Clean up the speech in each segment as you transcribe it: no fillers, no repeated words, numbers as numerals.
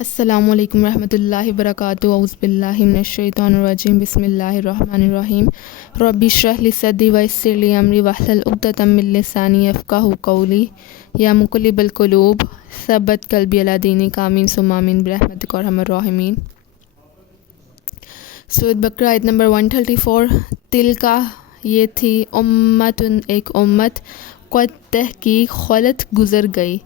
السلام علیکم ورحمۃ اللہ وبرکاتہ۔ اعوذ باللہ من الشیطان الرجیم، بسم اللہ الرحمن الرحیم۔ رب اشرح لی صدری ویسر لی امری واحلل عقدۃ من لسانی یفقہوا قولی۔ یا مقلب القلوب ثبت قلبی علی دینک، آمین ثم آمین برحمتک یا ارحم الراحمین۔ سورۃ بقرہ آیت نمبر 134۔ تلکا یہ تھی، امتن ایک امت، قد تحقیق خلت گزر گئی،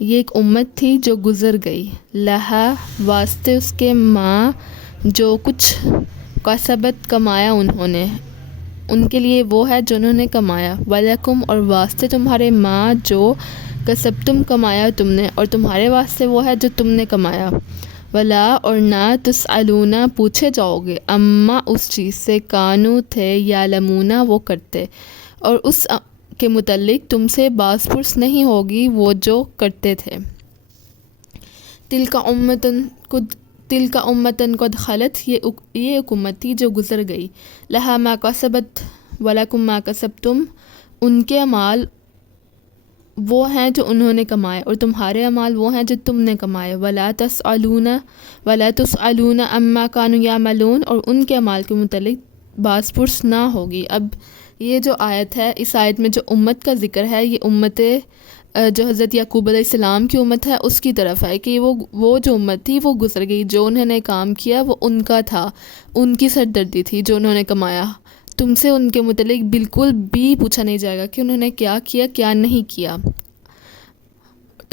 یہ ایک امت تھی جو گزر گئی، لہا واسطے اس کے، ماں جو کچھ، کسبت کمایا انہوں نے، ان کے لیے وہ ہے جو انہوں نے کمایا، ولکم اور واسطے تمہارے، ماں جو کسبتم کمایا تم نے، اور تمہارے واسطے وہ ہے جو تم نے کمایا، ولا اور نہ، تسألون پوچھے جاؤ گے، اما اس چیز سے، کانو تھے، یعلمون وہ کرتے، اور اس کے متعلق تم سے باز پرس نہیں ہوگی وہ جو کرتے تھے۔ تلک امتن قد خلت، یہ ایک امت تھی جو گزر گئی، لہا ما کسبت ولکم ما کسبتم، ان کے اعمال وہ ہیں جو انہوں نے کمائے، اور تمہارے اعمال وہ ہیں جو تم نے کمائے، ولا تسألون عما کانوا یعملون، اور ان کے اعمال کے متعلق باز پرس نہ ہوگی۔ اب یہ جو آیت ہے، اس آیت میں جو امت کا ذکر ہے، یہ امت جو حضرت یعقوب علیہ السلام کی امت ہے اس کی طرف ہے، کہ وہ جو امت تھی وہ گزر گئی، جو انہوں نے کام کیا وہ ان کا تھا، ان کی سردردی تھی جو انہوں نے کمایا۔ تم سے ان کے متعلق بالکل بھی پوچھا نہیں جائے گا کہ انہوں نے کیا کیا کیا نہیں کیا۔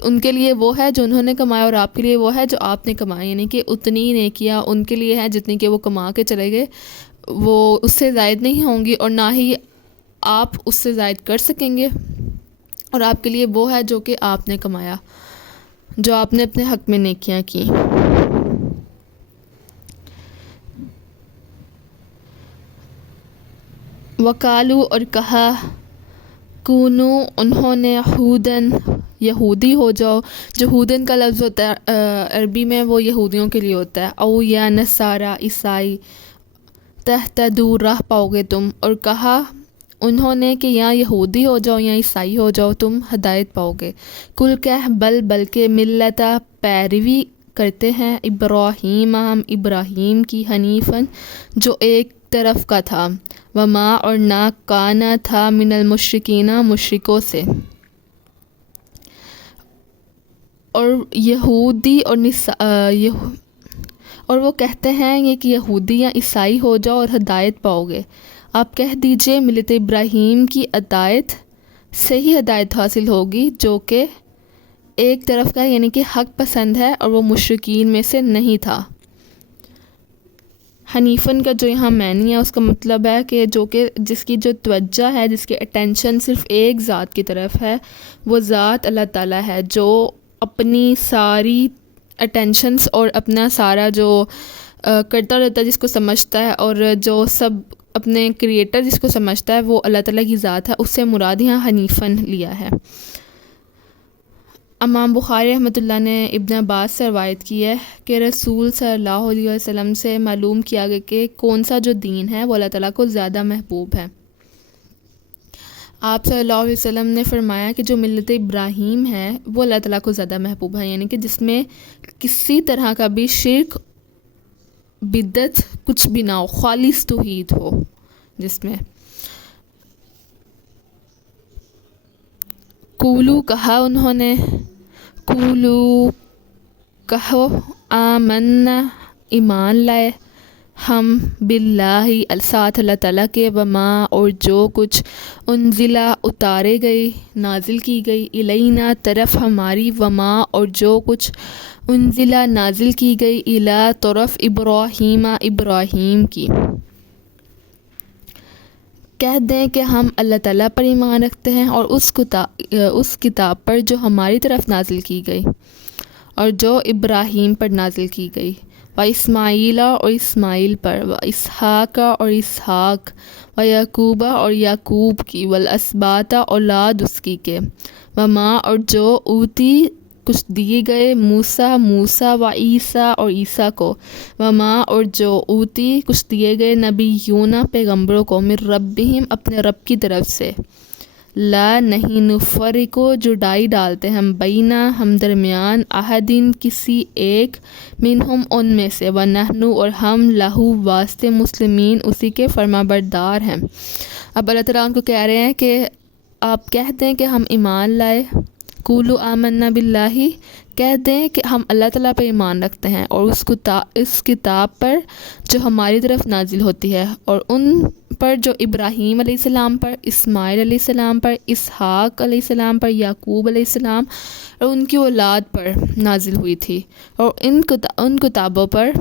ان کے لیے وہ ہے جو انہوں نے کمایا، اور آپ کے لیے وہ ہے جو آپ نے کمایا، یعنی کہ اتنی نیکیاں ان کے لیے ہے جتنی کہ وہ کما کے چلے گئے، وہ اس سے زائد نہیں ہوں گی، اور نہ ہی آپ اس سے زائد کر سکیں گے، اور آپ کے لیے وہ ہے جو کہ آپ نے کمایا، جو آپ نے اپنے حق میں نیکیاں کی۔ وقالو اور کہا، کونو انہوں نے، ہودن یہودی ہو جاؤ، جو ہودن کا لفظ ہوتا ہے عربی میں وہ یہودیوں کے لیے ہوتا ہے، او یا نصارا عیسائی، تہتدوا راہ پاؤ گے تم، اور کہا انہوں نے کہ یا یہودی ہو جاؤ یا عیسائی ہو جاؤ تم ہدایت پاؤ گے، کل کہہ بلکہ ملتا پیروی کرتے ہیں، ابراہیم ہم ابراہیم کی، حنیفاً جو ایک طرف کا تھا، وما اور نہ، کانا تھا، من المشرکین مشرکوں سے۔ اور یہودی اور وہ کہتے ہیں یہ کہ یہودی یا عیسائی ہو جاؤ اور ہدایت پاؤ گے، آپ کہہ دیجئے ملت ابراہیم کی اطاعت سے ہی ہدایت حاصل ہوگی، جو کہ ایک طرف کا، یعنی کہ حق پسند ہے، اور وہ مشرکین میں سے نہیں تھا۔ حنیفاً کا جو یہاں معنی ہے اس کا مطلب ہے کہ جس کی جو توجہ ہے، جس کی اٹینشن صرف ایک ذات کی طرف ہے، وہ ذات اللہ تعالیٰ ہے، جو اپنی ساری اٹینشنس اور اپنا سارا جو کرتا رہتا ہے، جس کو سمجھتا ہے، اور جو سب اپنے کریٹر جس کو سمجھتا ہے، وہ اللہ تعالیٰ کی ذات ہے، اس سے مراد یہاں حنیفاً لیا ہے۔ امام بخاری رحمۃ اللہ نے ابن عباس سے روایت کی ہے کہ رسول صلی اللہ علیہ وسلم سے معلوم کیا گیا کہ کون سا جو دین ہے وہ اللہ تعالیٰ کو زیادہ محبوب ہے۔ آپ صلی اللہ علیہ وسلم نے فرمایا کہ جو ملت ابراہیم ہے وہ اللہ تعالیٰ کو زیادہ محبوب ہے، یعنی کہ جس میں کسی طرح کا بھی شرک، بدعت کچھ بھی نہ ہو، خالص توحید ہو جس میں۔ قولو کہا انہوں نے، قولو کہو، آمنا ایمان لائے ہم، باللہ ساتھ اللہ تعالیٰ کے، وما اور جو کچھ، انزلہ اتارے گئی، نازل کی گئی، الینا طرف ہماری، وما اور جو کچھ، انزلہ نازل کی گئی، الی طرف ابراہیم ابراہیم کی۔ کہہ دیں کہ ہم اللہ تعالیٰ پر ایمان رکھتے ہیں، اور اس کتاب پر جو ہماری طرف نازل کی گئی، اور جو ابراہیم پر نازل کی گئی، و اسماعیل اور اسماعیل پر، و اسحاق اور اسحاق، و یعقوب اور یعقوب کی، والاسباط اولاد اس کی کے، وما اور جو، اوتی کچھ دیے گئے، موسیٰ و عیسیٰ اور عیسیٰ کو، وما اور جو، اوتی کچھ دیے گئے، نبیون پیغمبروں کو، من ربہم اپنے رب کی طرف سے، لا نہیں نفرقو جدائی ڈالتے ہم بینا ہم درمیان احدین کسی ایک منہم ان میں سے ونحن اور ہم لہو واسطے مسلمین اسی کے فرما بردار ہیں۔ اب اللہ تعالیٰ ان کو کہہ رہے ہیں کہ آپ کہتے ہیں کہ ہم ایمان لائے، قولوا آمنا باللہ، کہہ دیں کہ ہم اللہ تعالیٰ پہ ایمان رکھتے ہیں اور اس کتاب پر جو ہماری طرف نازل ہوتی ہے، اور ان پر جو ابراہیم علیہ السلام پر، اسماعیل علیہ السلام پر، اسحاق علیہ السلام پر، یعقوب علیہ السلام اور ان کی اولاد پر نازل ہوئی تھی، اور ان کتابوں پر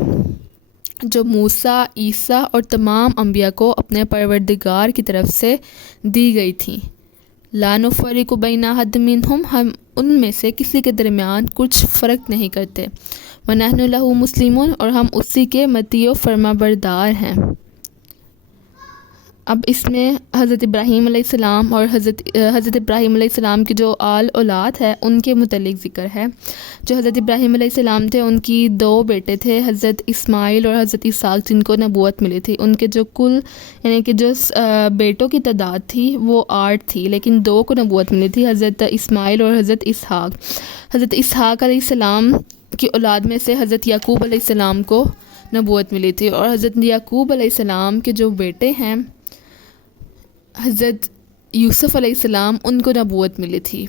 جو موسیٰ، عیسیٰ اور تمام انبیاء کو اپنے پروردگار کی طرف سے دی گئی تھیں۔ لا نفرق بین احد منہم، ہم ان میں سے کسی کے درمیان کچھ فرق نہیں کرتے، ونحن لہ مسلمون، اور ہم اسی کے مطیع و فرما بردار ہیں۔ اب اس میں حضرت ابراہیم علیہ السلام اور حضرت ابراہیم علیہ السلام کی جو آل اولاد ہے ان کے متعلق ذکر ہے۔ جو حضرت ابراہیم علیہ السلام تھے ان کی 2 بیٹے تھے، حضرت اسماعیل اور حضرت اسحاق، جن کو نبوت ملی تھی۔ ان کے جو کل یعنی کہ جو بیٹوں کی تعداد تھی وہ 8 تھی، لیکن 2 کو نبوت ملی تھی، حضرت اسماعیل اور حضرت اسحاق۔ حضرت اسحاق علیہ السلام کی اولاد میں سے حضرت یعقوب علیہ السلام کو نبوت ملی تھی، اور حضرت یعقوب علیہ السلام کے جو بیٹے ہیں حضرت یوسف علیہ السلام، ان کو نبوت ملی تھی۔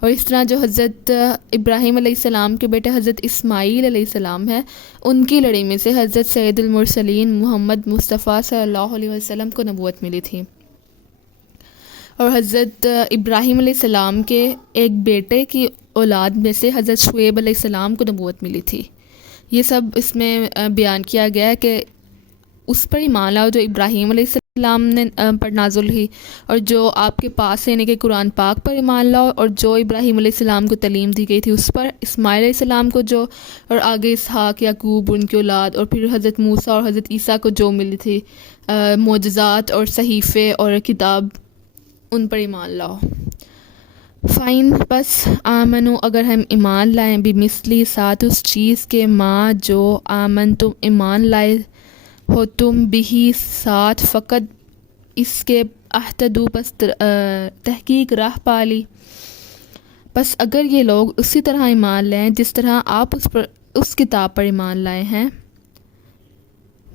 اور اس طرح جو حضرت ابراہیم علیہ السلام کے بیٹے حضرت اسماعیل علیہ السلام ہیں، ان کی لڑی میں سے حضرت سید المرسلین محمد مصطفیٰ صلی اللہ علیہ وسلم کو نبوت ملی تھی۔ اور حضرت ابراہیم علیہ السلام کے ایک بیٹے کی اولاد میں سے حضرت شعیب علیہ السلام کو نبوت ملی تھی۔ یہ سب اس میں بیان کیا گیا ہے کہ اس پر ایمان لاؤ جو ابراہیم علیہ السلام نے پر نازل ہوئی، اور جو آپ کے پاس ہے یعنی کہ قرآن پاک پر ایمان لاؤ، اور جو ابراہیم علیہ السلام کو تعلیم دی گئی تھی اس پر، اسماعیل علیہ السلام کو جو، اور آگے اسحاق، یعقوب، ان کی اولاد، اور پھر حضرت موسیٰ اور حضرت عیسیٰ کو جو ملی تھی معجزات اور صحیفے اور کتاب، ان پر ایمان لاؤ۔ فائن بس آمنو، اگر ہم ایمان لائیں، بمثلی، ساتھ اس چیز کے، ماں جو آمن تم ایمان لائے ہو تم بھی ساتھ، فقط اس کے، اہتدو پس تحقیق راہ پالی، بس اگر یہ لوگ اسی طرح ایمان لیں جس طرح آپ اس کتاب پر ایمان لائے ہیں،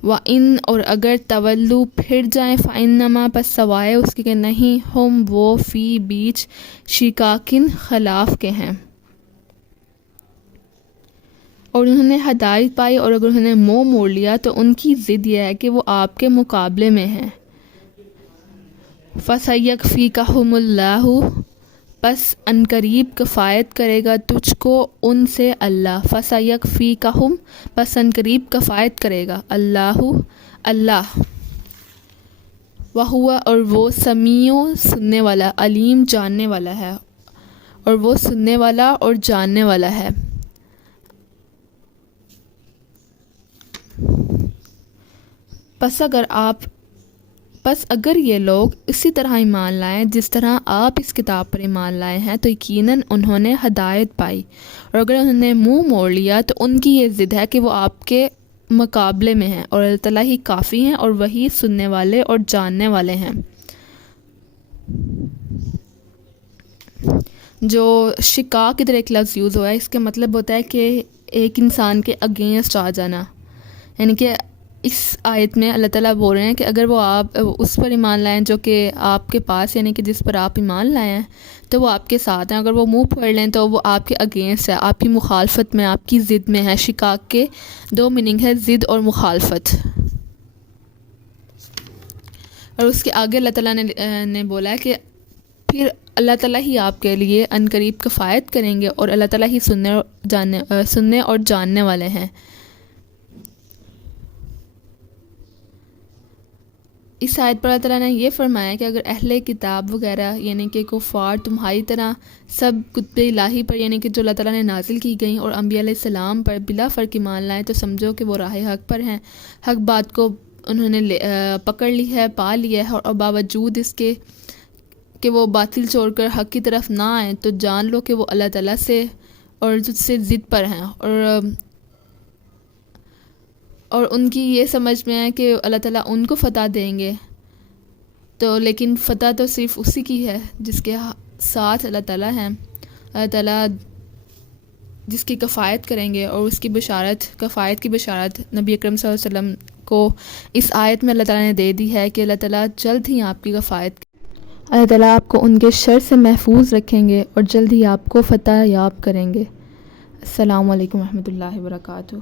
وَإِن، اور اگر تولو پھر جائیں، فَإِنَّمَا، پس سوائے اس کے کہ نہیں، ہم وہ فی بیچ، شقاقٍ خلاف کے ہیں، اور انہوں نے ہدایت پائی، اور اگر انہوں نے منہ موڑ لیا تو ان کی ضد یہ ہے کہ وہ آپ کے مقابلے میں ہیں۔ فَسَيَكْفِيكَهُمُ اللَّهُ، پس عنقریب کفایت کرے گا تجھ کو ان سے اللہ، فَسَيَكْفِيكَهُمْ، پس عنقریب کفایت کرے گا اللہ، وَهُوَ، اور وہ سمیع، سننے والا، علیم، جاننے والا ہے، اور وہ سننے والا اور جاننے والا ہے۔ پس اگر یہ لوگ اسی طرح ایمان لائیں جس طرح آپ اس کتاب پر ایمان لائے ہیں تو یقیناً انہوں نے ہدایت پائی، اور اگر انہوں نے منہ موڑ لیا تو ان کی یہ ضد ہے کہ وہ آپ کے مقابلے میں ہیں، اور اللہ تعالیٰ ہی کافی ہیں اور وہی سننے والے اور جاننے والے ہیں۔ جو شقاق ادھر ایک لفظ یوز ہوا ہے، اس کا مطلب ہوتا ہے کہ ایک انسان کے اگینسٹ آ جانا، یعنی کہ اس آیت میں اللہ تعالیٰ بول رہے ہیں کہ اگر وہ آپ اس پر ایمان لائیں جو کہ آپ کے پاس، یعنی کہ جس پر آپ ایمان لائے ہیں، تو وہ آپ کے ساتھ ہیں، اگر وہ منہ پھوڑ لیں تو وہ آپ کے اگینسٹ ہے، آپ کی مخالفت میں، آپ کی ضد میں ہے۔ شقاق کے 2 میننگ ہے، ضد اور مخالفت۔ اور اس کے آگے اللہ تعالیٰ نے بولا ہے کہ پھر اللہ تعالیٰ ہی آپ کے لیے عنقریب کفایت کریں گے، اور اللہ تعالیٰ ہی سننے اور جاننے والے ہیں۔ اس آیت پر اللہ تعالیٰ نے یہ فرمایا کہ اگر اہل کتاب وغیرہ یعنی کہ کفار تمہاری طرح سب کتب الہی پر یعنی کہ جو اللہ تعالیٰ نے نازل کی گئیں اور انبیاء علیہ السلام پر بلا فرق ایمان لائیں تو سمجھو کہ وہ راہ حق پر ہیں، حق بات کو انہوں نے پکڑ لی ہے، پا لیا ہے، اور باوجود اس کے کہ وہ باطل چھوڑ کر حق کی طرف نہ آئیں تو جان لو کہ وہ اللہ تعالیٰ سے اور تجھ سے ضد پر ہیں، اور ان کی یہ سمجھ میں ہے کہ اللہ تعالیٰ ان کو فتح دیں گے، تو لیکن فتح تو صرف اسی کی ہے جس کے ساتھ اللہ تعالیٰ ہیں، اللہ تعالیٰ جس کی کفایت کریں گے، اور اس کی کفایت کی بشارت نبی اکرم صلی اللہ علیہ وسلم کو اس آیت میں اللہ تعالیٰ نے دے دی ہے کہ اللہ تعالیٰ جلد ہی آپ کی کفایت، اللہ تعالیٰ آپ کو ان کے شر سے محفوظ رکھیں گے اور جلد ہی آپ کو فتح یاب کریں گے۔ السلام علیکم ورحمۃ اللہ وبرکاتہ۔